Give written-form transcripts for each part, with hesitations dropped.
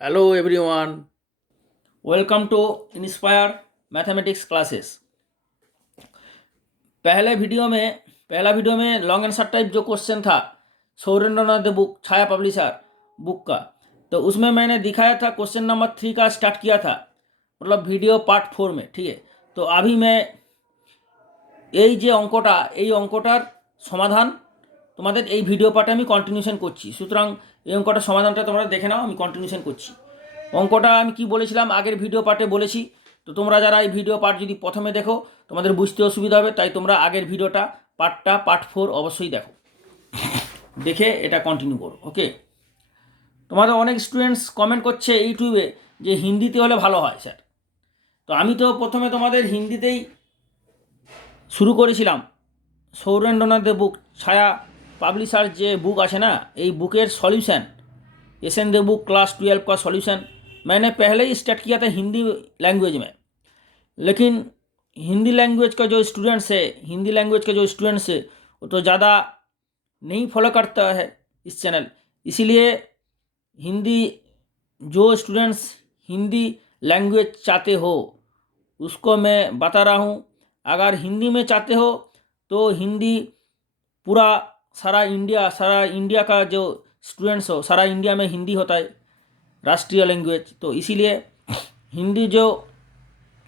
Hello everyone, welcome to Inspire mathematics classes. पहला video में long answer type जो question था Sourendranath book Chhaya publisher book का, तो उसमें मैंने दिखाया था क्वेश्चन नंबर 3 का स्टार्ट किया था, मतलब वीडियो पार्ट 4 में। ठीक है, तो अभी मैं এই যে অঙ্কটা এই অঙ্কটার সমাধান তোমাদের এই ভিডিও পার্টে আমি কন্টিনিউশন করছি। সুতরাং এই অঙ্কটার সমাধানটা তোমরা দেখে নাও, আমি কন্টিনিউশন করছি। অঙ্কটা আমি কি বলেছিলাম আগের ভিডিও পার্টে বলেছি, তো তোমরা যারা এই ভিডিও পার্ট যদি প্রথমে দেখো তোমাদের বুঝতে অসুবিধা হবে, তাই তোমরা আগের ভিডিওটা পার্ট 4 অবশ্যই দেখো, দেখে এটা কন্টিনিউ করো। ওকে, তোমাদের অনেক স্টুডেন্টস কমেন্ট করছে ইউটিউবে যে হিন্দিতে হলে ভালো হয় স্যার। তো আমি তো প্রথমে তোমাদের হিন্দিতেই শুরু করেছিলাম। সৌরেন্দ্রনাথ বুক ছায়া পাবলিশার যে बुक আছে ना, এই বুকের सॉल्यूशन एस एन दे बुक क्लास 12 का सॉल्यूशन मैंने पहले ही स्टार्ट किया था हिंदी लैंग्वेज में। लेकिन हिंदी लैंग्वेज का जो स्टूडेंट्स है वो तो ज़्यादा नहीं फॉलो करता है इस चैनल, इसीलिए हिंदी जो स्टूडेंट्स हिंदी लैंग्वेज चाहते हो उसको मैं बता रहा हूँ। अगर हिंदी में चाहते हो तो हिंदी पूरा सारा इंडिया का जो स्टूडेंट्स हो, सारा इंडिया में हिंदी होता है राष्ट्रीय लैंग्वेज, तो इसीलिए हिंदी जो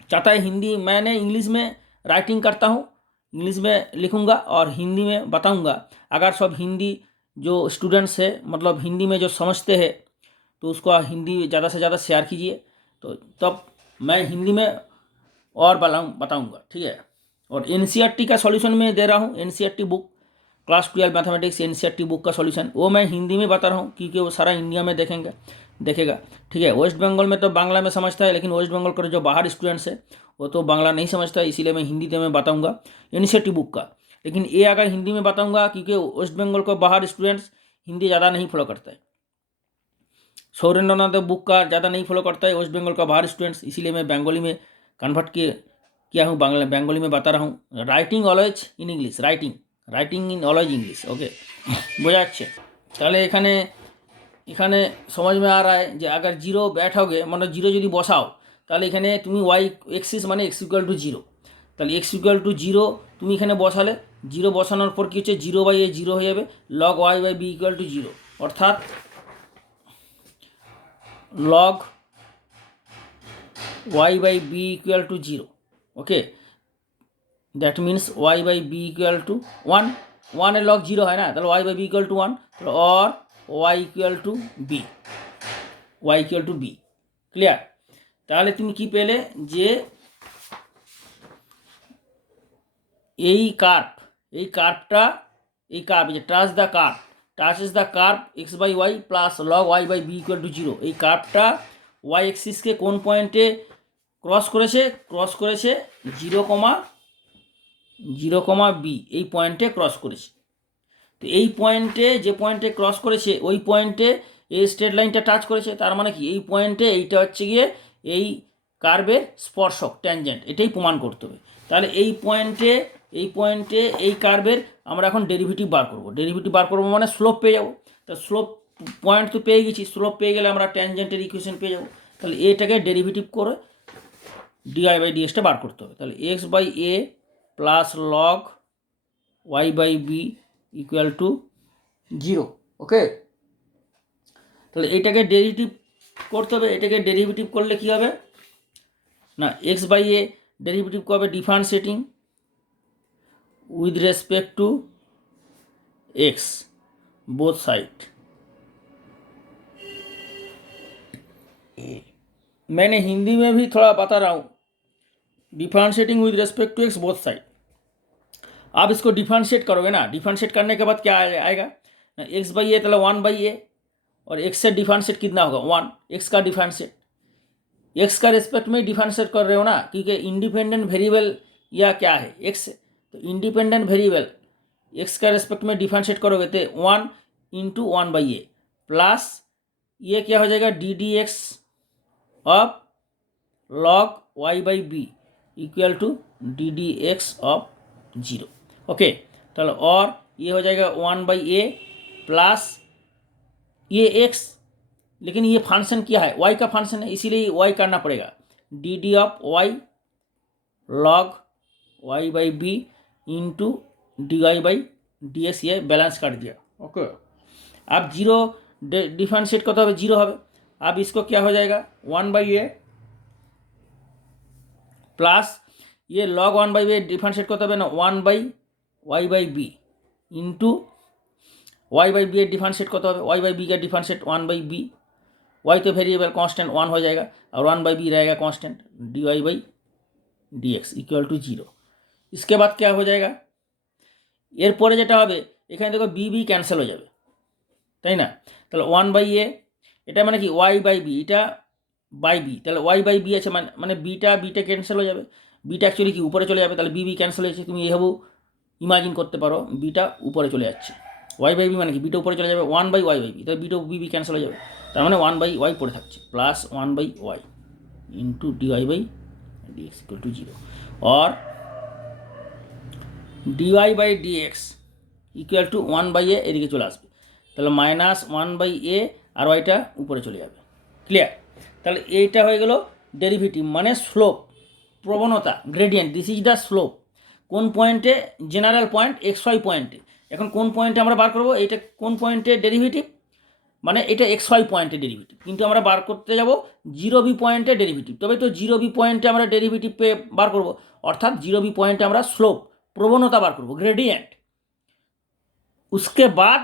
चाहता है हिंदी, मैंने इंग्लिश में राइटिंग करता हूँ, इंग्लिश में लिखूँगा और हिंदी में बताऊँगा। अगर सब हिंदी जो स्टूडेंट्स है मतलब हिंदी में जो समझते हैं तो उसको हिंदी ज़्यादा से ज़्यादा शेयर कीजिए, तो तब मैं हिंदी में और बताऊँगा। ठीक है, और एनसीईआरटी का सॉल्यूशन मैं दे रहा हूँ, NCERT book class 12 mathematics NCERT book का सॉल्यूशन वो मैं हिंदी में बता रहा हूँ, क्योंकि वो सारा इंडिया में देखेगा। ठीक है, वेस्ट बंगाल में तो बांग्ला में समझता है, लेकिन वेस्ट बंगाल का जो बाहर स्टूडेंट्स है वो तो बांग्ला नहीं समझता, इसीलिए मैं हिंदी में बताऊँगा एनसीईआरटी बुक का। लेकिन ये अगर हिंदी में बताऊँगा, क्योंकि वेस्ट बंगाल को बाहर स्टूडेंट्स हिंदी ज़्यादा नहीं फॉलो करता है, सौरेंद्रनाथ बुक का ज़्यादा नहीं फॉलो करता है वेस्ट बंगाल का बाहर स्टूडेंट्स, इसीलिए मैं बंगाली में कन्वर्ट किया हूँ, बंगाली में बता रहा हूँ। Writing always in English, writing in always English. Okay, বোঝা যাচ্ছে? তাহলে এখানে এখানে समझ में आ रहा है যে अगर জিরো बैठोगे মানে জিরো যদি বসাও তাহলে এখানে তুমি ওয়াই এক্সিস মানে এক্স ইকুয়াল টু জিরো, তাহলে এক্স ইকুয়াল টু জিরো তুমি এখানে বসালে, জিরো বসানোর পর কী হচ্ছে, জিরো বাই এ জিরো হয়ে যাবে, log y by B equal to zero, অর্থাৎ log y by B equal to zero. Okay, that means y by B equal to one, one log zero है ना, तो y by B equal to one, और y equal to B, y equal to B. Clear? তাহলে তুমি কি পেলে যে এই কার্ভটা যে touch is the curve x by y plus log y by B equal to zero, এই কার্ভটা ওয়াই এক্সিসকে কোন পয়েন্টে ক্রস করেছে 0, বি এই পয়েন্টে ক্রস করেছে। তো এই পয়েন্টে যে পয়েন্টে ক্রস করেছে ওই পয়েন্টে এই স্ট্রেট লাইনটা টাচ করেছে, তার মানে কি এই পয়েন্টে এইটা হচ্ছে গিয়ে এই কার্ভের স্পর্শক ট্যানজেন্ট, এটাই প্রমাণ করতে হবে। তাহলে এই পয়েন্টে এই কার্ভের আমরা এখন ডেরিভেটিভ বার করব মানে স্লোপ পেয়ে যাব। তা স্লোপ পয়েন্ট তো পেয়ে গেছি, স্লোপ পেয়ে গেলে আমরা ট্যানজেন্টের ইকুয়েশন পেয়ে যাব। তাহলে এটাকে ডেরিভেটিভ করে ডিআই বাই ডিএসটা বার করতে হবে। তাহলে x by A plus log y by B equal to zero. Okay, তাহলে এটাকে ডেরিভেটিভ করতে হবে। এটাকে ডেরিভেটিভ করলে কি হবে না, এক্স বাই এ ডেরিভেটিভ করবে differentiating with respect to x both side. मैंने हिंदी में भी थोड़ा बता रहा हूँ, differentiating with respect to x both side. आप इसको डिफरेंशिएट करोगे ना, डिफरेंशिएट करने के बाद क्या आएगा ना, एक्स बाई ए, मतलब वन बाई ए, और एक्स से डिफरेंशिएट कितना होगा वन, एक्स का डिफरेंशिएट, एक्स का रेस्पेक्ट में डिफरेंशिएट कर रहे हो ना, क्योंकि इंडिपेंडेंट वेरिएबल या क्या है एक्स, तो इंडिपेंडेंट वेरिएबल एक्स का रेस्पेक्ट में डिफरेंशिएट करोगे तो one into one by a plus ये क्या हो जाएगा d d x of log y by B equal to d d x of zero. Okay, तो और ये हो जाएगा वन बाई ए प्लस ये एक्स लेकिन ये फंक्शन क्या है, वाई का फंक्शन है, इसीलिए वाई करना पड़ेगा। D d of y log y by b into d y by d s, ये बैलेंस कर दिया। ओके, अब जीरो डिफरेंशिएट करते হবে, जीरो হবে। अब इसको क्या हो जाएगा, 1/a प्लस ये log 1/a डिफरेंशिएट करते হবে ना, 1/y/b इंटू y/b এর ডিফারেন্সিয়েট করতে হবে, y/b का डिफरेंशिएट 1/b, y तो वेरिएबल कांस्टेंट 1 हो जाएगा और 1/b रहेगा कांस्टेंट, dy/dx इक्वल टू 0। इसके बाद क्या हो जाएगा, এরপরে যেটা হবে এখানে দেখো b ক্যান্সেল হয়ে যাবে, তাই না? তাহলে 1/a এটা মানে কি y/b, এটা বাই বি, তাহলে y/b আছে মানে বিটা ক্যান্সেল হয়ে যাবে, বিটা অ্যাকচুয়ালি কি উপরে চলে যাবে, তাহলে বি ক্যান্সেল হয়েছে। তুমি এভাবেও ইমাজিন করতে পারো বিটা উপরে চলে যাচ্ছে, y/b মানে কি বিটা উপরে চলে যাবে 1/y/b, তাহলে বি ক্যান্সেল হয়ে যাবে, তার মানে 1/y পড়ে থাকছে plus 1/y into dy/dx equal to 0 और dy/dx ইকুয়াল টু 1/a এদিকে চলে আসবে, তাহলে মাইনাস 1/a আর ওয়াইটা উপরে চলে যাবে। ক্লিয়ার? তাহলে এইটা হয়ে গেল ডেরিভেটিভ মানে স্লোপ, প্রবণতা, gradient. This is the slope. কোন পয়েন্টে, জেনারেল পয়েন্ট xy পয়েন্টে। এখন কোন পয়েন্টে আমরা বার করব, এটা কোন পয়েন্টে ডেরিভেটিভ, মানে এটা xy পয়েন্টে ডেরিভেটিভ, কিন্তু আমরা বার করতে যাব 0b পয়েন্টে ডেরিভেটিভ, তবে তো 0b পয়েন্টে আমরা ডেরিভেটিভ বার করব, অর্থাৎ 0b পয়েন্টে আমরা স্লোপ, প্রবণতা বার করব, গ্রেডিয়েंट। उसके बाद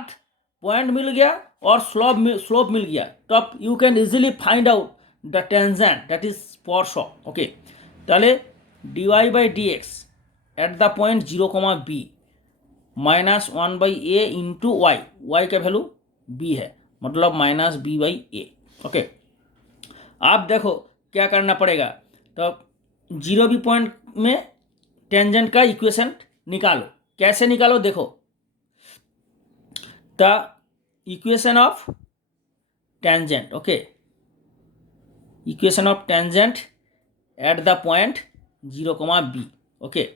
पॉइंट मिल गया और स्लोप मिल गया, तब you can easily find out the tangent, that is स्पर्शक। ओके, ताहले dy/dx at the point 0, b minus 1/a into y का वैल्यू b है, मतलब माइनस b/a। ओके, आप देखो क्या करना पड़ेगा, तो 0b पॉइंट में टेंजेंट का इक्वेशन निकालो। कैसे निकालो देखो, the equation of tangent, okay, equation of tangent at the point 0, b, okay,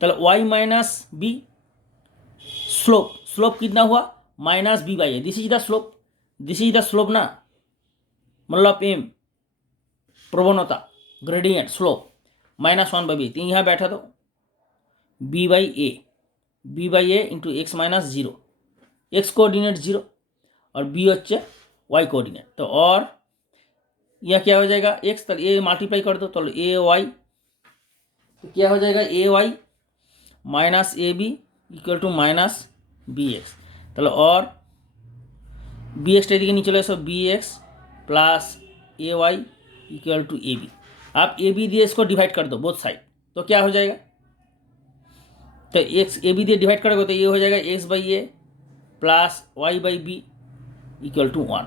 তাহলে y माइनस b, स्लोप कितना हुआ minus b/a, this is the slope ना, मतलब m प्रवणता, ग्रेडियंट, स्लोप माइनस 1/b, तो यहाँ बैठा दो b/a into x minus 0, x coordinate 0 और बी होच्छे वाई कोऑर्डिनेट, तो और यह क्या हो जाएगा एक्स, तो ए मल्टीप्लाई कर दो, तो ए वाई, तो क्या हो जाएगा A y minus A B equal to minus B x, तो और बी एक्स एदिके निয়ে চলে এসো, B x plus A y equal to A B. आप ए बी दिए इसको डिवाइड कर दो बोथ साइड, तो क्या हो जाएगा, तो एक्स ए बी दिए डिवाइड करोगे तो ये हो जाएगा x/a plus y/b equal to 1।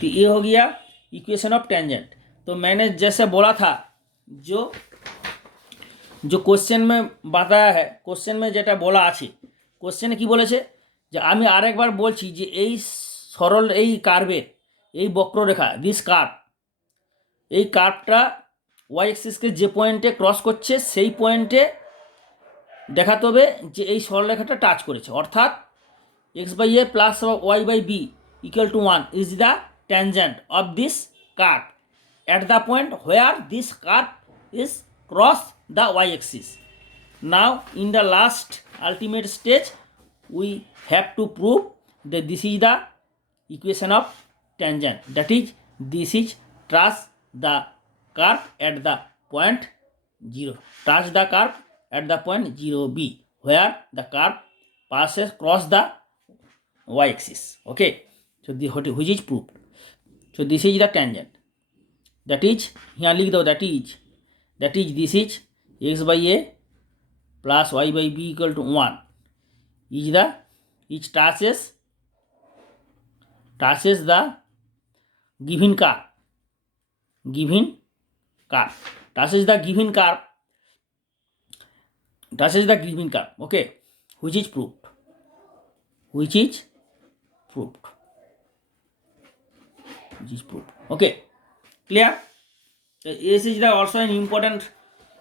तो ये हो गया इक्वेशन ऑफ टेंजेंट। तो मैंने जैसे बोला था, जो क्वेश्चन में बताया है, क्वेश्चन में जेटा बोला আছে, কোশ্চেনে কি বলেছে যে আমি আরেকবার বলছি যে এই সরল এই কার্ভের এই বক্ররেখা, দিস কার্ভ, এই কার্ভটা ওয়াই এক্সিসকে যে পয়েন্টে ক্রস করছে সেই পয়েন্টে দেখাতে হবে যে এই সরলরেখাটা টাচ করেছে, অর্থাৎ x/a plus y/b equal to 1 is the tangent of this curve at the point where this curve is cross the y-axis. Now in the last ultimate stage we have to prove that this is the equation of tangent, that is this is trace the curve at the point 0, trace the curve at the point 0b where the curve passes cross the y-axis. Okay, so which is proved. So this is the tangent, that is here लिख दो, that is this is x/a plus y/b equal to 1 is the which touches the given curve, touches the given curve, okay, which is proved, okay, clear? So this is the also an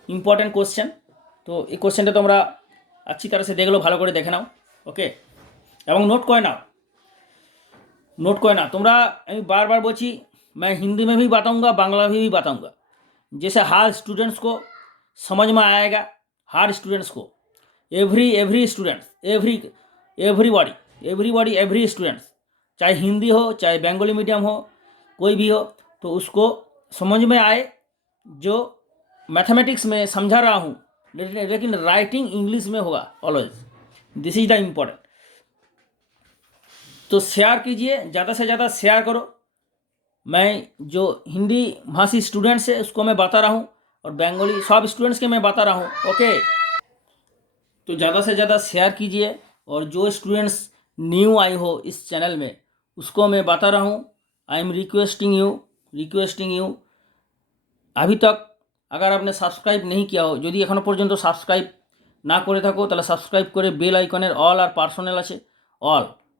important question। তো এই কোশ্চেনটা তোমরা अच्छी तरह से देख लो, ভালো করে দেখে নাও, ওকে, এবং নোট করে নাও। নোট করে না তোমরা। আমি বারবার বলছি, मैं हिंदी में भी बताऊंगा, बांग्ला में भी बताऊंगा, जैसे हर स्टूडेंट्स को समझ में आएगा। हर स्टूडेंट्स को, every students, everybody every students, चाहे हिंदी हो चाहे बंगाली मीडियम हो, कोई भी हो, तो उसको समझ में आए। जो मैथमेटिक्स में समझा रहा हूँ, लेकिन राइटिंग इंग्लिश में होगा always. This is the important. तो शेयर कीजिए, ज़्यादा से ज़्यादा शेयर करो। मैं जो हिंदी भाषी स्टूडेंट्स है उसको मैं बता रहा हूँ, और बंगाली सब स्टूडेंट्स के मैं बता रहा हूँ। ओके, तो ज़्यादा से ज़्यादा शेयर कीजिए। और जो स्टूडेंट्स न्यू आए हो इस चैनल में, उसको मैं बता रहा हूँ, आई एम रिक्वेस्टिंग यू अभी तक अगर आपने सब्सक्राइब नहीं किया हो, যদি এখনো পর্যন্ত সাবস্ক্রাইব না করে থাকো, তাহলে সাবস্ক্রাइब করে बेल आइकনের ऑल और पार्सोनल আছে,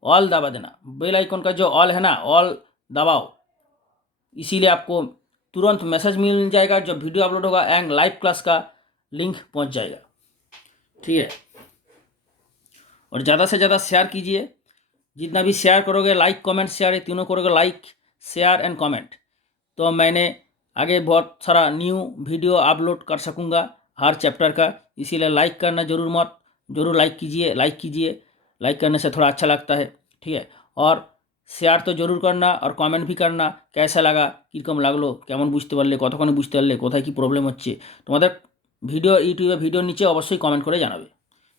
ऑल दबा देना। बेल आइकन का जो ऑल है ना, ऑल दबाओ, इसीलिए आपको तुरंत मैसेज मिल जाएगा जब वीडियो अपलोड होगा, एंड लाइव क्लास का लिंक पहुंच जाएगा। ठीक है, और ज़्यादा से ज़्यादा शेयर कीजिए। जितना भी शेयर करोगे, लाइक कमेंट शेयर, ये तीनों करोगे, लाइक शेयर एंड कमेंट, तो मैंने आगे बहुत सारा न्यू वीडियो अपलोड कर सकूँगा हर चैप्टर का। इसीलिए लाइक करना ज़रूर लाइक कीजिए। लाइक करने से थोड़ा अच्छा लगता है। ठीक है, और शेयर तो जरूर करना, और कमेंट भी करना, कैसा लगा, কীরকম লাগলো, কেমন বুঝতে পারলে, কতক্ষণে বুঝতে পারলে, কোথায় কী প্রবলেম হচ্ছে তোমাদের। ভিডিও ইউটিউবে ভিডিওর নিচে অবশ্যই কমেন্ট করে জানাবে।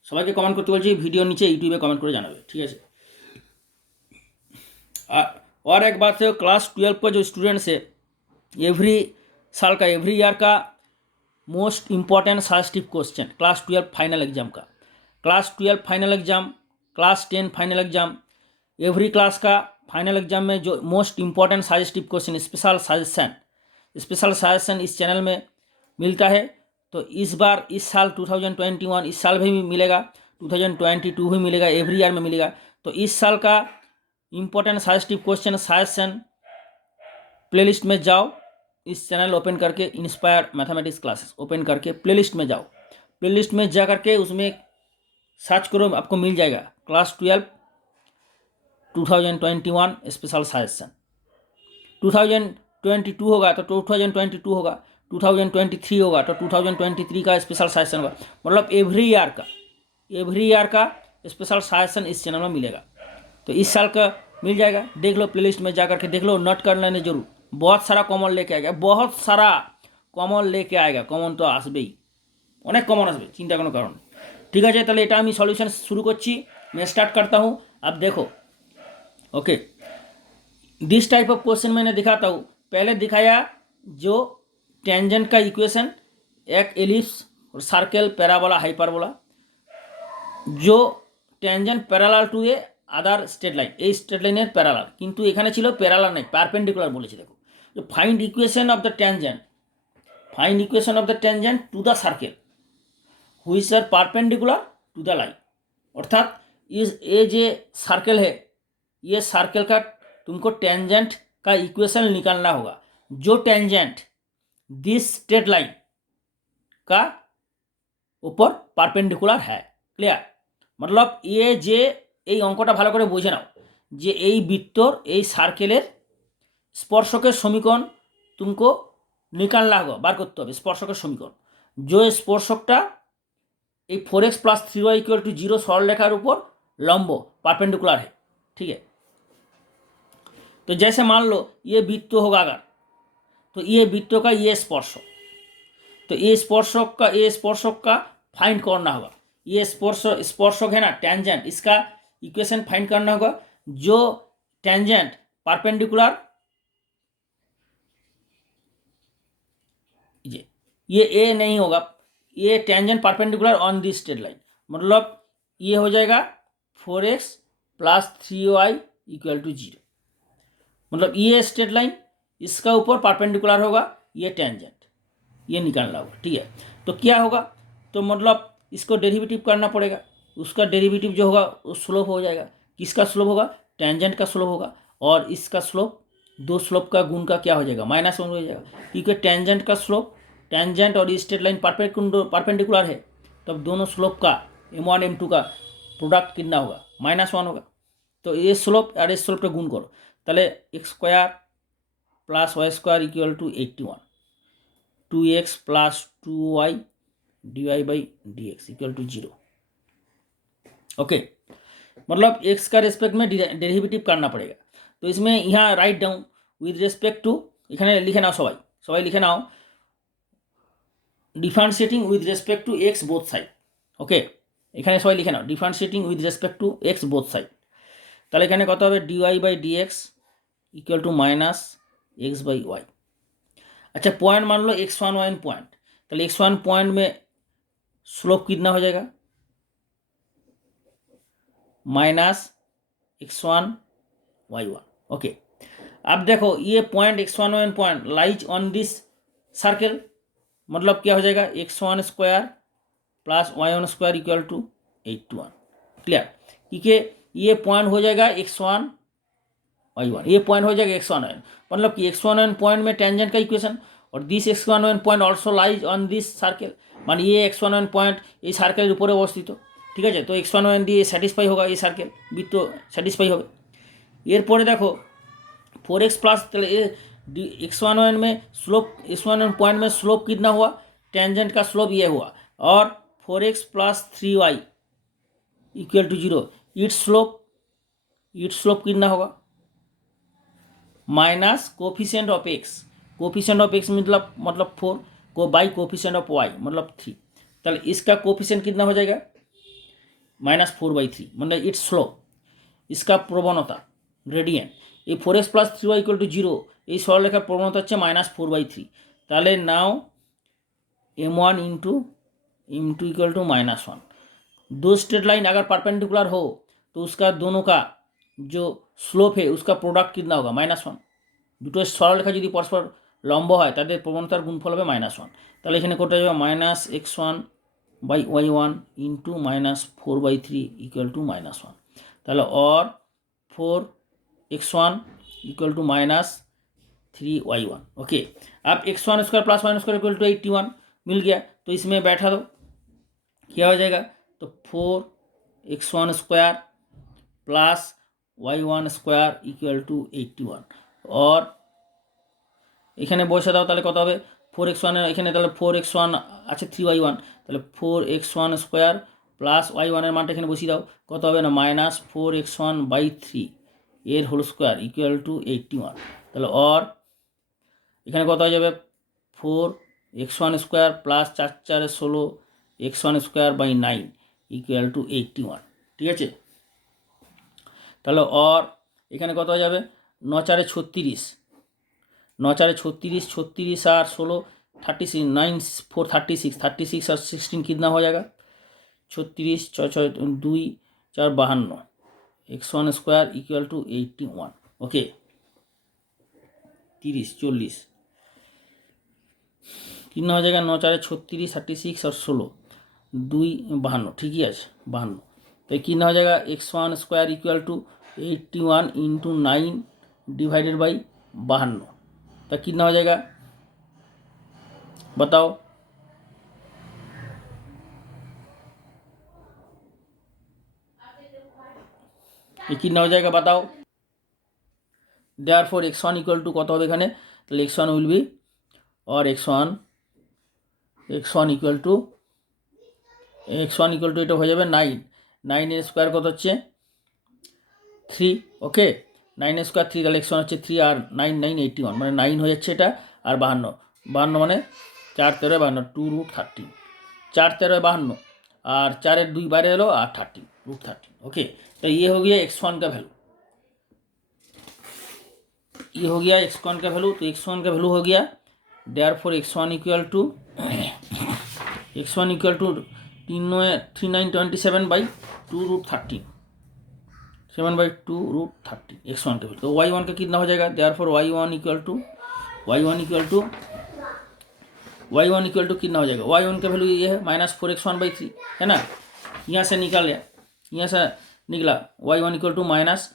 সবাইকে কমেন্ট করতে বলছি, ভিডিওর নিচে ইউটিউবে কমেंट করে জানাবে। ঠিক আছে, और एक बात है, क्लास 12 का जो स्टूडेंट्स है, एवरी साल का, एवरी ईयर का most important suggestive question class 12 final exam का, class 12 final exam, class 10 final exam, every class का फाइनल एग्जाम में जो most important suggestive question, special suggestion इस चैनल में मिलता है। तो इस बार, इस साल 2021, इस साल भी मिलेगा, 2022 भी मिलेगा, एवरी ईयर में मिलेगा। तो इस साल का important suggestive question suggestion playlist में जाओ, इस चैनल ओपन करके, इंस्पायर मैथमेटिक्स क्लासेस ओपन करके प्लेलिस्ट में जाओ, प्लेलिस्ट में जा करके उसमें सर्च करो, आपको मिल जाएगा क्लास 12 2021 स्पेशल सजेशन। 2022 होगा तो 2022 होगा, 2023 होगा तो 2023 का स्पेशल सजेशन होगा। मतलब एवरी ईयर का स्पेशल सजेशन इस चैनल में मिलेगा। तो इस साल का मिल जाएगा, देख लो, प्लेलिस्ट में जा करके देख लो, नोट कर लेने जरूर। बहुत सारा कॉमन लेके आएगा, कॉमन तो आसबेई, अनेक कॉमन आसबे, चिंता कोनो कारण। ठीक है, ताहले এটা আমি सॉल्यूशन शुरू करছি, मैं स्टार्ट करता हूँ। अब देखो, okay, this type of question मैंने दिखाता हूँ। पहले दिखाया जो टेंजेंट का इक्वेशन, एक एलिप्स और सर्कल, पैराबोला, हाइपरबोला, जो tangent parallel to a other straight line, এই স্ট্রেট লাইনের প্যারালাল, কিন্তু এখানে ছিল প্যারালাল নাই, পারপেন্ডিকুলার বলেছে। দেখো, find equation of the tangent to the circle which are perpendicular to the line. अर्थात ये जो सर्कल है, ये सर्कल का तुमको टेंजेंट का इक्वेशन निकालना होगा, जो टेंजेंट दिस स्ट्रेट लाइन का ऊपर परपेंडिकुलर है। क्लियर, मतलब ये जे এই অঙ্কটা ভালো করে বুঝে নাও, যে এই বৃত্তর, এই সার্কেলের স্পর্শকের সমীকরণ तुमको निकालना होगा, বার করতে হবে স্পর্শকের সমীকরণ। जो স্পর্শকটা এই 4x + 3y = 0 সরলরেখার উপর लंब परपेंडिकुलर है। ठीक है, तो जैसे मान लो ये वृत्त होगा अगर, तो ये वृत्त का ये स्पर्शक, तो ये स्पर्शक का फाइंड करना होगा। ये स्पर्शक है ना, टेंजेंट, इसका इक्वेशन फाइंड करना होगा। जो टेंजेंट परपेंडिकुलर, ये ए नहीं होगा, ये tangent perpendicular on this straight line, मतलब ये हो जाएगा 4x + 3y = 0। मतलब ये स्ट्रेट लाइन, इसका ऊपर परपेंडिकुलर होगा ये टेंजेंट, ये निकालना होगा। ठीक है, तो क्या होगा, तो मतलब इसको डेरिवेटिव करना पड़ेगा, उसका डेरिवेटिव जो होगा वो स्लोप हो जाएगा। किसका स्लोप होगा, टेंजेंट का स्लोप होगा, और इसका स्लोप, दो स्लोप का गुण का क्या हो जाएगा, -1 हो जाएगा, क्योंकि टेंजेंट का स्लोप, टेंजेंट और स्ट्रेट लाइन परपेंडिकुलर है, तब दोनों स्लोप का m1 m2 का प्रोडक्ट कितना होगा, -1 होगा। तो ये स्लोप और इस स्लोप का गुण करो, তাহলে x square plus y square equal to 81, 2x plus 2y dy by D x equal to 0। Okay, मतलब x का रेस्पेक्ट में डेरिवेटिव करना पड़ेगा। तो इसमें यहाँ right down with respect to, এখানে লিখে নাও সবাই, সবাই লিখে নাও differentiating with respect to x both side. Okay, এখানে সবাই লিখে নাও differentiating with respect to x both side. তাহলে এখানে কত হবে dy by d x equal to minus x by y. अच्छा, पॉइंट मान लो x1 पॉइंट, तो x1 पॉइंट में स्लोप कितना हो जाएगा माइनस x1 y1। ओके, अब देखो ये point x1 point lies on this circle, मतलब क्या हो जाएगा x1 square plus y1 square equal to 81। Clear, क्योंकि ये पॉइंट हो जाएगा x1 y1, ये पॉइंट हो जाएगा x1 मतलब कि x1 पॉइंट में टेंजेंट का इक्वेशन, और this x1 point also lies on this circle, मान ये x1 पॉइंट ये सार्केल ऊपर अवस्थित। ठीक है, तो x1 দিয়ে স্যাটিসফাই होगा ये सार्केल বৃত্ত স্যাটিসফাই হবে। এরপরে দেখো 4x प्लस, তাহলে x1 में स्लोप, x1 पॉइंट में स्लोप कितना हुआ, टेंजेंट का स्लोप ये हुआ, और 4x plus 3y equal to 0, it's slope कितना होगा minus coefficient of x, coefficient of x मतलब 4 को बाई कोफिशिएंट ऑफ वाई मतलब 3, ताहले इसका कोफिशिएंट कितना हो जाएगा -4/3, मतलब इट्स स्लोप, इसका प्रवणता ग्रेडियंट, ये 4x plus 3y equal to 0, ये सरलरेखार प्रवणता হচ্ছে -4/3। তাহলে now m1 into m2 equal to -1। दो स्ट्रेट लाइन अगर परपेंडिकुलर हो तो उसका दोनों का जो स्लोप है उसका प्रोडक्ट कितना होगा -1। দুটো সরলরেখা যদি পরস্পর লম্ব হয় তাদের প্রবণতার গুণফল হবে -1। তাহলে এখানে কোটা যাবে -x1 by y1 into -4/3 equal to -1। তাহলে और 4x1 equal to -3y1। Okay, अब x1 square plus y1 square equal to 81 मिल गया, तो इसमें बैठा दो, क्या हो जाएगा, तो 4x1 square plus y1 square equal to 81, और এখানে বসে দাও, তাহলে কত হবে 4x1 এখানে, তাহলে 4x1 আছে 3y1, তাহলে 4x1 স্কোয়ার প্লাস y1 মানটা এখানে বসিয়ে দাও, কত হবে না -4x1/3 এর হোল স্কোয়ার ইকুয়াল টু 81। তাহলে और এখানে কত হয়ে যাবে 4x1 square plus 4 4 16 x1 square by 9 equal to 81। ঠিক আছে, তাহলে और এখানে কত হয়ে যাবে 9 4 36, 9 4 36, 36 और 16 36, 9 4 36, 36 और 16 कितना हो जाएगा 36 6 6 2 4 52, x1 square equal to 81। Okay, 30 40 कितना हो जाएगा 9 4 36, 36 और 16 2 52, ठीक ही है 52, तो कितना हो जाएगा x1 square equal to 81 into 9 divided by 52, तो कितना हो जाएगा बताओ, ये कितना हो जाएगा बताओ। देयरफॉर x1 इक्वल टू कत হবে এখানে, তাহলে x1 উইল বি, और x1 ইকুয়াল টু এটা হয়ে যাবে 9, 9 এর স্কোয়ার কত হচ্ছে 3। ওকে, 9 এর স্কোয়ার 3, তাহলে x1 হচ্ছে 3 আর 9 9 81, মানে 9 হয়ে যাচ্ছে এটা, আর 52 52 মানে 4 13 52 2√13, 4 13 52, और 4 2 বাইরে এলো আর 13 √13। ओके, तो ये हो गया x1 का वैल्यू, ये हो गया x1 का वैल्यू, तो x1 का वैल्यू हो गया therefore x1 equal to 3927/2√13, 7/2√13 x1 का वैल्यू। तो y1 का कितना हो जाएगा, देयरफॉर y1 इक्वल टू कितना हो जाएगा, y1 का वैल्यू ये है -4x1/3 है ना, यहाँ से निकल गया, यहाँ से निकला y1 इक्वल टू माइनस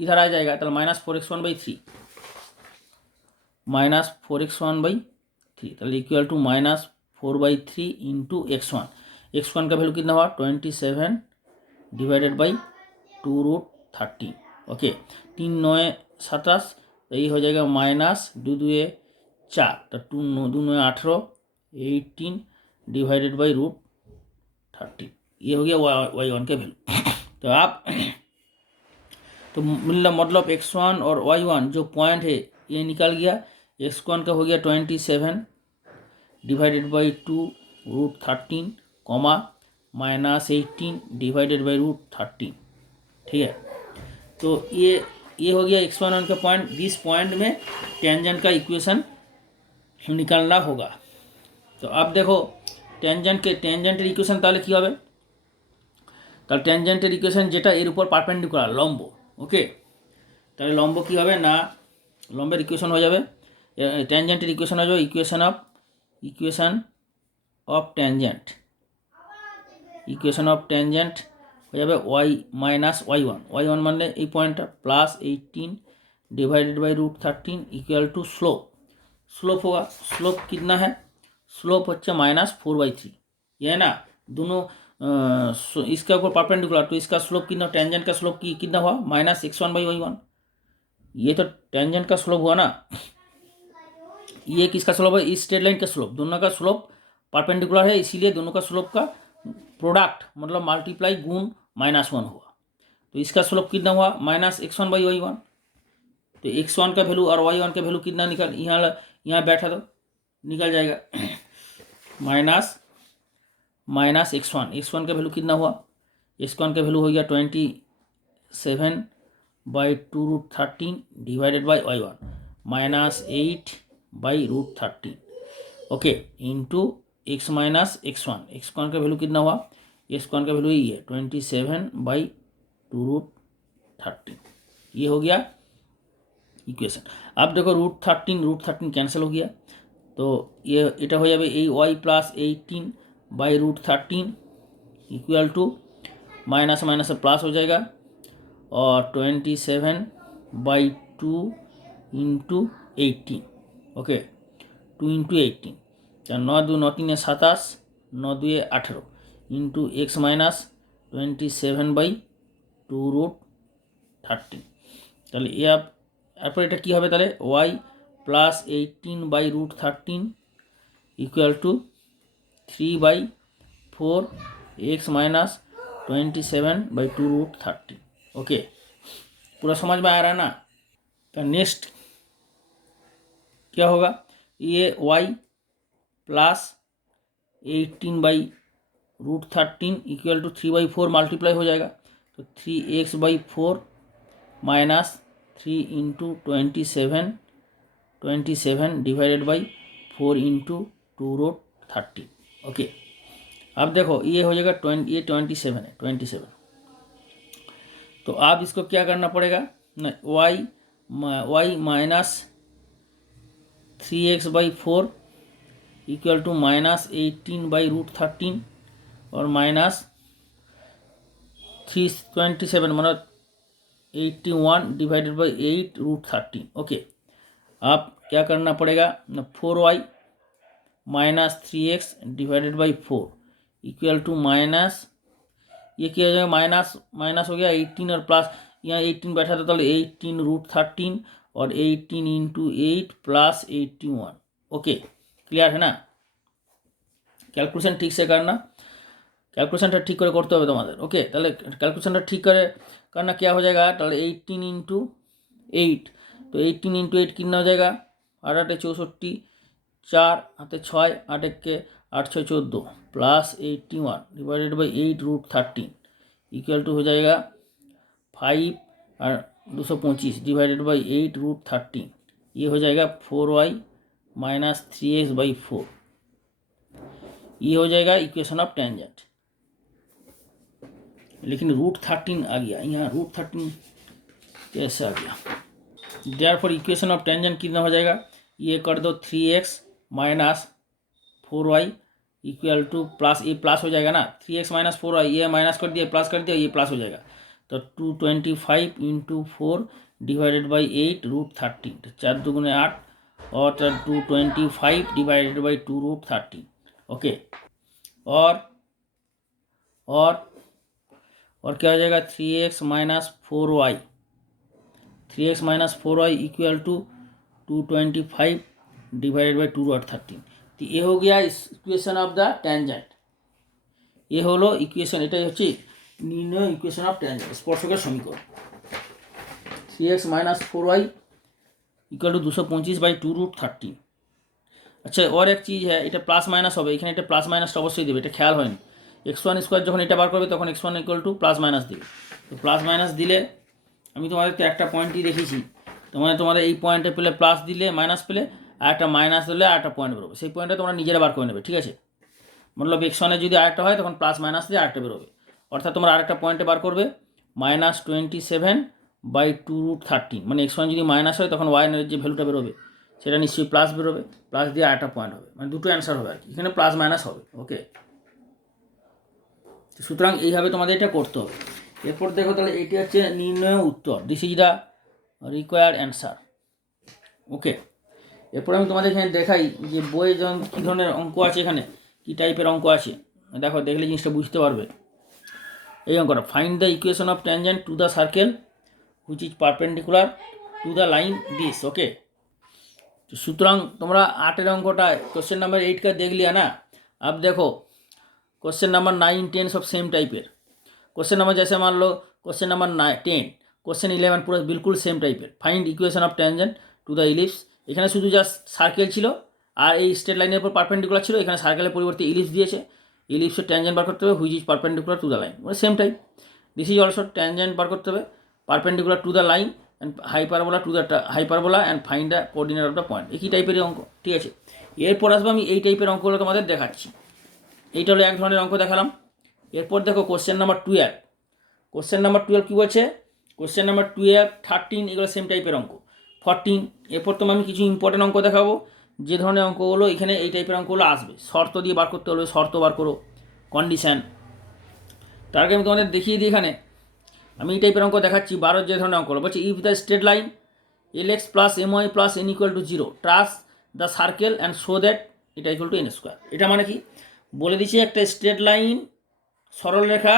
इधर आ जाएगा, तो -4x1/3 तो इक्वल टू -4/3 इंटू x1 का वैल्यू कितना हुआ 27 डिवाइडेड बाई 2√13। ओके, 3 9 27, तो ये हो जाएगा माइनस 2 2 4, तो 2 2 9 18, 18 डिवाइडेड बाई √13। ये हो गया y1 के वैल्यू। तो आप तो मतलब x1 और y1 जो पॉइंट है ये निकल गया। x1 का हो गया 27 divided by 2√13, comma -18 divided by √13। ठीक है, तो ये हो गया x1 का पॉइंट। दिस पॉइंट में टेंजेंट का इक्वेशन निकालना होगा। तो आप देखो टेंजेंटेर इक्वेशन তাহলে কি হবে, তাহলে টেনজেন্টের ইকুয়েশন যেটা এর উপর পারপেন্ডিকুলার লম্ব। ওকে, তাহলে লম্ব কি হবে না, লম্বের ইকুয়েশন হয়ে যাবে, টেনজেন্টের ইকুয়েশন হয়ে যাবে ইকুয়েশন অফ ট্যানজেন্ট হয়ে যাবে y মাইনাস y1 মানে এই পয়েন্টটা plus 18 divided by √13 equal to slope होगा। स्लोप कितना है, स्लोप होच्छे -4/3, ये है ना, दोनों इसके ऊपर परपेंडिकुलर, तो इसका स्लोप कितना, टेंजेंट का स्लोप कितना हुआ -x1/y1। ये तो टेंजेंट का स्लोप हुआ ना, ये किसका स्लोप है, इस स्ट्रेट लाइन का स्लोप, दोनों का स्लोप परपेंडिकुलर है, इसीलिए दोनों का स्लोप का प्रोडक्ट मतलब मल्टीप्लाई गुण -1 हुआ। तो इसका स्लोप कितना हुआ -x1/y1। तो x1 का वैल्यू और y1 का वैल्यू कितना निकल, यहाँ बैठा तो निकल जाएगा माइनस x1 का वैल्यू कितना हुआ, x1 का वैल्यू हो गया 27/2√13 divided by y1 -8/√13, okay, into x minus x1 का वैल्यू कितना हुआ, x1 का वैल्यू यही है 27/2√13। ये हो गया इक्वेशन। अब देखो √13 कैंसिल हो गया, तो ये এটা हो जाए y plus 18/√13 equal to minus minus plus हो जाएगा और 27/2 into 18, okay, 2 into 18, 9 2 9 3 27, 9 2 18 into x minus 27/2√13। তাহলে এরপর এটা কী হবে, তাহলে y plus 18/√13 equal to 3/4 x minus 27/2√13। Okay, पूरा समझ में आ रहा है ना। तो नेक्स्ट क्या होगा, ये y plus 18/√13 equal to 3/4 multiply हो जाएगा, तो 3x/4 minus 3 into 27 divided by 4 into 2√13। Okay, अब देखो ये हो जाएगा 27 है, 27। तो अब इसको क्या करना पड़ेगा ना, y minus 3x/4 equal to -18/√13 और माइनस 327 मतलब 81 डिवाइडेड बाई 8√13। ओके, अब क्या करना पड़ेगा ना, 4y minus 3x divided by 4 equal to minus, ये क्या हो जाएगा माइनस माइनस हो गया 18 और प्लस, यहाँ 18 बैठा था तो 18√13 और 18 इंटू 8 प्लस 81। ओके, क्लियर है ना। ক্যালকুলেশন ঠিক সে करना, ক্যালকুলেশনটা ঠিক করে করতে হবে তোমাদের। ওকে, তাহলে ক্যালকুলেশনটা ঠিক করে करना क्या हो जाएगा, তাহলে 18 इंटू 8, तो 18 इंटू 8 कितना हो जाएगा, 8 8 64, 4 हाथे 6, 8 1 के 8 6 14 plus 81 divided by 8√13 equal to हो जाएगा 5 और 225 डिवाइडेड बाई 8√13। ये हो जाएगा 4y माइनस 3x/4। ये हो जाएगा इक्वेशन ऑफ टेंजेंट। लेकिन √13 आ गया, यहाँ √13 कैसे आ गया, देयरफॉर इक्वेशन ऑफ टेंजेंट कितना हो जाएगा, ये कर दो 3x minus 4y equal two plus, ये प्लस हो जाएगा ना, 3x माइनस 4y, ये माइनस कर दिया प्लस कर दिया, ये प्लस हो जाएगा, तो 225 इंटू 4 डिवाइडेड बाई 8√13, तो 4 2 8 और 225 डिवाइडेड बाई 2√13। ओके, और क्या हो जाएगा 3x minus 4y 3x minus 4y equal to 225 divided by 2√13। तो ये हो गया इक्वेशन ऑफ द ট্যানজেন্ট। ये হলো ইকুয়েশন, এটাই হচ্ছে নির্ণয় ইকুয়েশন অফ ট্যানজেন্ট, স্পর্শকের সমীকরণ। 3x minus 4y equal to 225 by 2√13। আচ্ছা, और एक चीज़ है, এটা প্লাস মাইনাস হবে, এখানে এটা প্লাস মাইনাসটা অবশ্যই দেবে, এটা খেয়াল হয়নি। x1 স্কোয়ার যখন এটা বার করবে তখন x1 equal to plus minus দেবে। তো প্লাস মাইনাস দিলে আমি তোমাদের তো একটা পয়েন্টই রেখেছি, তোমাদের এই পয়েন্টে পেলে প্লাস দিলে মাইনাস পেলে, আর একটা মাইনাস দিলে আর একটা পয়েন্ট বেরোবে, সেই পয়েন্টটা তোমরা নিজেরা বার করে নেবে, ঠিক আছে। মতলব x1 যদি আরেকটা হয় তখন প্লাস মাইনাস দিয়ে আরেকটা বেরোবে, অর্থাৎ তোমরা আরেকটা পয়েন্টে বার করবে -27 বাই 2√13, মানে x1 যদি মাইনাস হয় তখন y এর যে ভ্যালুটা বেরোবে সেটা নিশ্চয়ই প্লাস বেরোবে, প্লাস দিয়ে আরেকটা পয়েন্ট হবে, মানে দুটো অ্যান্সার হবে আর কি, এখানে প্লাস মাইনাস হবে। ওকে, সুতরাং এইভাবে তোমাদের এটা করতে হবে। এরপর দেখো তাহলে এটি হচ্ছে নির্ণয় উত্তর, this is the required answer. Okay, এরপর আমি তোমাদের এখানে দেখাই যে বইয়ে যখন কী ধরনের অঙ্ক আছে, এখানে কী টাইপের অঙ্ক আছে দেখো, দেখলে জিনিসটা বুঝতে পারবে। এই অঙ্কটা, find the equation of tangent to the circle which is perpendicular to the line this. Okay, तो সুতরাং তোমরা 8 অঙ্কটা क्वेश्चन नंबर 8 का देख लिया ना। अब देखो क्वेश्चन नंबर 9, 10 सब सेम टाइपेर क्वेश्चन नंबर, जैसे मान लो क्वेश्चन नंबर 10, क्वेश्चन 11 पूरा बिल्कुल सेम टाइपेर। Find equation of tangent to the ellipse, এখানে শুধু জাস্ট সার্কেল ছিল আর এই স্ট্রেট লাইনের উপর পারপেন্ডিকুলার ছিল, এখানে সার্কেলের পরিবর্তে ইলিপস দিয়েছে, ইলিপসের ট্যানজেন্ট বার করতে হবে which is perpendicular to the line, মানে same type. This is also tangent বার করতে হবে perpendicular to the line and hyperbola to the hyperbola and find the coordinate of the point, একই টাইপের অঙ্ক, ঠিক আছে। এরপর আসবে আমি এই টাইপের অঙ্কগুলো তোমাদের দেখাচ্ছি। এইটা হলো এক ধরনের অঙ্ক দেখালাম। এরপর দেখো কোশ্চেন নাম্বার 12, কোশ্চেন নাম্বার 12 কী বলছে, কোশ্চেন নাম্বার 12, 13 এগুলো সেম টাইপের অঙ্ক। 14, এরপর তো আমি কিছু ইম্পর্টেন্ট অঙ্ক দেখাবো, যে ধরনের অঙ্কগুলো এখানে এই টাইপের অঙ্কগুলো আসবে, শর্ত দিয়ে বার করতে হলে শর্ত বার করো, কন্ডিশান। তার আগে আমি তোমাদের দেখিয়ে দিই, এখানে আমি এই টাইপের অঙ্ক দেখাচ্ছি। 12 যে ধরনের অঙ্কগুলো বলছে, if the straight line LX plus MY plus N equal to 0 touch the circle and show that এটা ইকুয়াল টু N স্কোয়ার। এটা মানে কি বলে দিচ্ছি, একটা স্ট্রেট লাইন সরলরেখা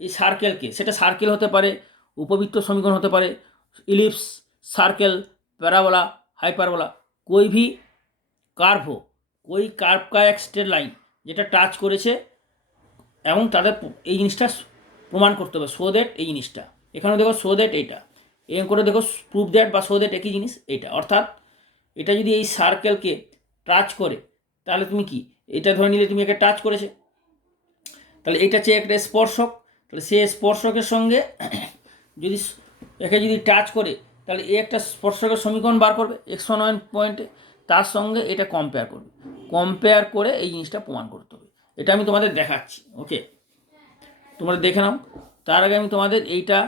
এই সার্কেলকে, সেটা সার্কেল হতে পারে, উপবৃত্ত সমীকরণ হতে পারে, ইলিপ্স, সার্কেल, पैराबोला, हाइपरबोला, कोई भी কার্ভ हो, कोई কার্ভ का एक स्ट्रेट लाइन যেটা টাচ করেছে এবং তাদের এই জিনিসটা প্রমাণ করতে হবে, শো দ্যাট এই জিনিসটা। এখানে দেখো শো দ্যাট এইটা, এই করে দেখো প্রুফ দ্যাট বা শো দ্যাট একই জিনিস এইটা। অর্থাৎ এটা যদি এই সার্কেলকে টাচ করে তাহলে তুমি কি এটা ধরে নিলে তুমি একে টাচ করেছে, তাহলে এটা হচ্ছে একটা স্পর্শক, তাহলে সে স্পর্শকের সঙ্গে যদি একে যদি টাচ করে তাহলে এ একটা স্পর্শকের সমীকরণ বার করবে x1 পয়েন্টে, তার সঙ্গে এটা কম্পেয়ার করবে, কম্পেয়ার করে এই জিনিসটা প্রমাণ করতে হবে। এটা আমি তোমাদের দেখাচ্ছি। ওকে, তোমরা দেখে নাও। তার আগে আমি তোমাদের এইটা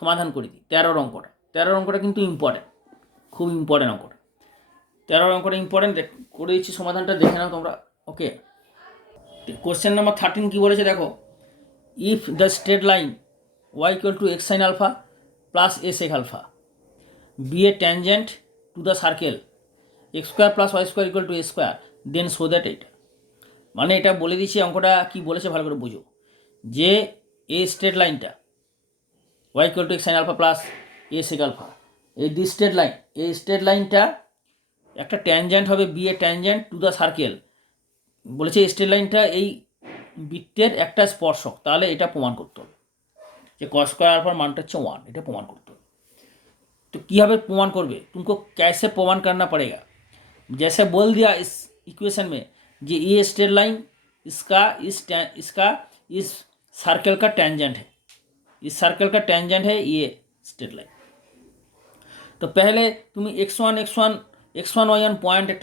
সমাধান করে দিই, 13 অঙ্কটা। 13 অঙ্কটা কিন্তু ইম্পর্টেন্ট, খুব ইম্পর্টেন্ট অঙ্কটা। 13 অঙ্কটা ইম্পর্টেন্ট করে দিচ্ছি, সমাধানটা দেখে নাও তোমরা। ওকে, কোশ্চেন নাম্বার 13 কী বলেছে দেখো, if the straight line y equal to x sin alpha plus a sec alpha be a tangent to the circle x square plus y square equal to a square then show that এইটা। মানে এটা বলে দিচ্ছি, অঙ্কটা কি বলেছে ভালো করে বুঝো, যে এই স্ট্রেট লাইনটা y equal to x sin alpha plus a sec alpha, এই দি স্ট্রেট লাইন, এই স্ট্রেট লাইনটা একটা ট্যানজেন্ট হবে, be a tangent to the circle. বলেছে স্ট্রেট লাইনটা এই বৃত্তের একটা স্পর্শক, তাহলে এটা প্রমাণ করতে হবে যে cos स्क्वायर अल्फा मानटा हচ্ছে 1, এটা প্রমাণ করতে হবে। तो কীভাবে প্রমাণ করবে, तुमको कैसे प्रमाण करना पड़ेगा, जैसे बोल दिया इस इक्वेशन में कि ये स्ट्रेट लाइन इसका इस सर्कल का टेंजेंट है, इस सर्कल का टेंजेंट है ये स्ट्रेट लाइन। तो पहले तुम x1 पॉइंट एक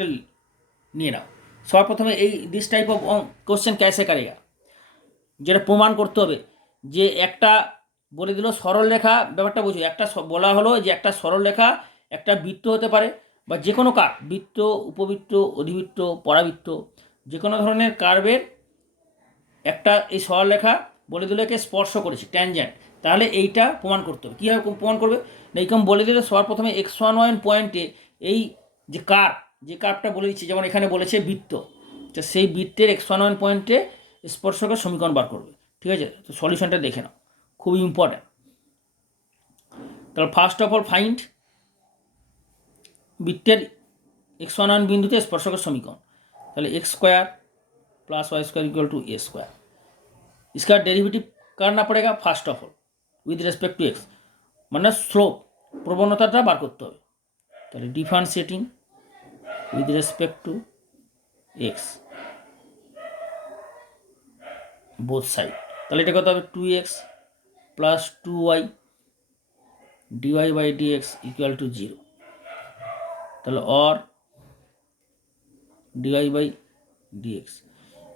নিয়ে নাও। সবার প্রথমে এই দিস টাইপ অফ কোশ্চেন कैसे करेगा, যেটা প্রমাণ করতে হবে যে একটা বলে দিল সরল রেখা, ব্যাপারটা বুঝো, একটা বলা হলো যে একটা সরল রেখা একটা বৃত্ত হতে পারে বা যে কোনো কার্ভ, বৃত্ত, উপবৃত্ত, অধিবৃত্ত, পরাবৃত্ত, যে কোনো ধরনের কার্ভের একটা এই সরল রেখা বলে দিল একে স্পর্শ করেছে, ট্যানজেন্ট, তাহলে এইটা প্রমাণ করতে হবে। কীভাবে প্রমাণ করবে, এইরকম বলে দিলে সবার প্রথমে x1 পয়েন্টে এই যে কার্ভটা বলে দিচ্ছে, যেমন এখানে বলেছে বৃত্ত, তো সেই বৃত্তের x1 পয়েন্টে স্পর্শকের সমীকরণ বার করবে। ঠিক আছে, তো সলিউশনটা দেখে নাও, খুব ইম্পর্ট্যান্ট। তাহলে ফার্স্ট অফ অল ফাইন্ড বৃত্তের x1 বিন্দুতে স্পর্শকের সমীকরণ, তাহলে x square plus y square equal to a square. इसका डेरिवेटिव करना पड़ेगा first of all with respect to x, মানে স্লোপ প্রবণতাটা বার করতে হবে। তাহলে differentiating with respect to x both side, তাহলে এটা কত হবে 2x plus 2y dy by dx equal to 0, তাহলে or dy by dx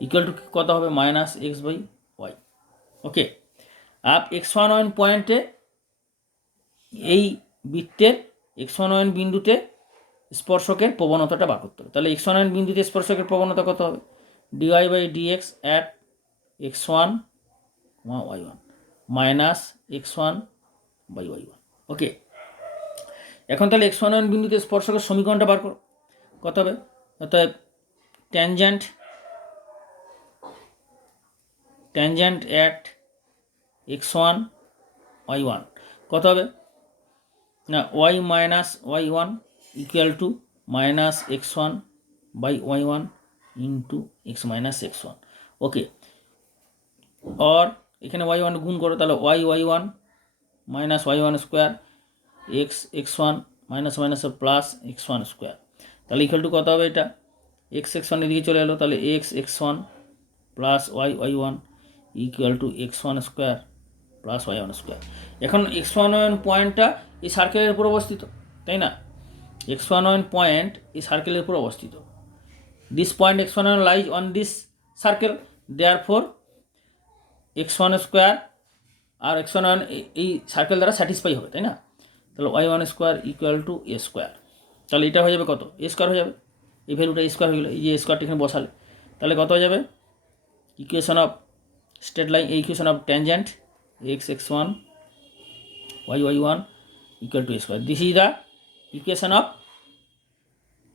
equal to কত হবে minus x by y. Okay, आप x1 পয়েন্টে এই বৃত্তের x1 বিন্দুতে স্পর্শকের প্রবণতাটা বার করতে হবে। তাহলে x1 বিন্দুতে স্পর্শকের প্রবণতা কত হবে dy by dx at x1 y1 minus x1 by y1। Okay, এখন তাহলে x1 বিন্দুতে স্পর্শকের সমীকরণটা বার করো, কত হবে অর্থাৎ ট্যানজেন্ট অ্যাট x1 y1 কত হবে না y minus y1 equal to minus x1 by y1 into x minus x1। Okay, और এখানে y1 গুণ করো, তাহলে y1 minus y1 square x1 minus minus plus x1 square, তাহলে ইকুয়াল টু কত হবে এটা x1 এদিকে চলে এলো, তাহলে x1 plus y1 equal to x1 square plus y1 square. এখন x1 পয়েন্টটা এই সার্কেলের উপর অবস্থিত, তাই না? x1 পয়েন্ট এই সার্কেলের উপর অবস্থিত। This point x1 lies on this circle, therefore x1 square আর x1 এই সার্কেল দ্বারা স্যাটিসফাই হবে, তাই না? তাহলে y1 স্কোয়ার ইকুয়াল টু এ স্কোয়ার, তাহলে এটা হয়ে যাবে কত এ স্কোয়ার হয়ে যাবে, এই ভ্যালুটা এ স্কোয়ার হয়ে গেলো, এই যে স্কোয়ারটা এখানে বসালে তাহলে কত হয়ে যাবে equation of straight line, equation of tangent x1 y1 equal to a square. This is the equation of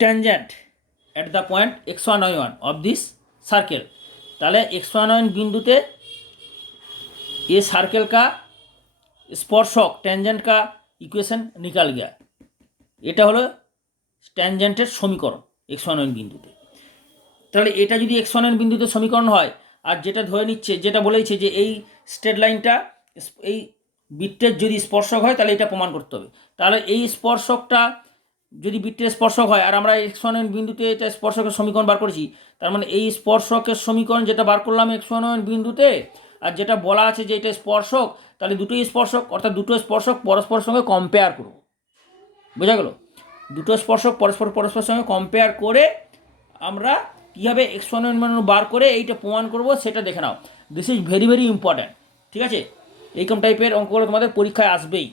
tangent at the point x1 y1 of this circle. ताले x1 y1 बिंदुते ये सर्कल का स्पर्शक टेंजेंट का equation निकल गया, এটা হলো ট্যানজেন্টের সমীকরণ x1 y1 বিন্দুতে। তাহলে এটা যদি x1 y1 বিন্দুতে সমীকরণ হয় আর যেটা ধরে নিচ্ছে, যেটা বলেছে যে এই স্ট্রেট লাইনটা এই বৃত্তের যদি স্পর্শক হয় তাহলে এটা প্রমাণ করতে হবে। তাহলে এই স্পর্শকটা যদি বৃত্তের স্পর্শক হয় আর আমরা x1 বিন্দুতে এটা স্পর্শকের সমীকরণ বার করেছি, তার মানে এই স্পর্শকের সমীকরণ যেটা বার করলাম x1 বিন্দুতে আর যেটা বলা আছে যে এটা স্পর্শক, তাহলে দুটোই স্পর্শক, অর্থাৎ দুটো স্পর্শক পরস্পরের সঙ্গে কম্পেয়ার করব, বোঝা গেল? দুটো স্পর্শক পরস্পরের সঙ্গে কম্পেয়ার করে আমরা কীভাবে x1 বার করে এইটা প্রমাণ করব সেটা দেখে নাও। This is very very important, ঠিক আছে? এইরকম টাইপের অঙ্কগুলো তোমাদের পরীক্ষায় আসবেই।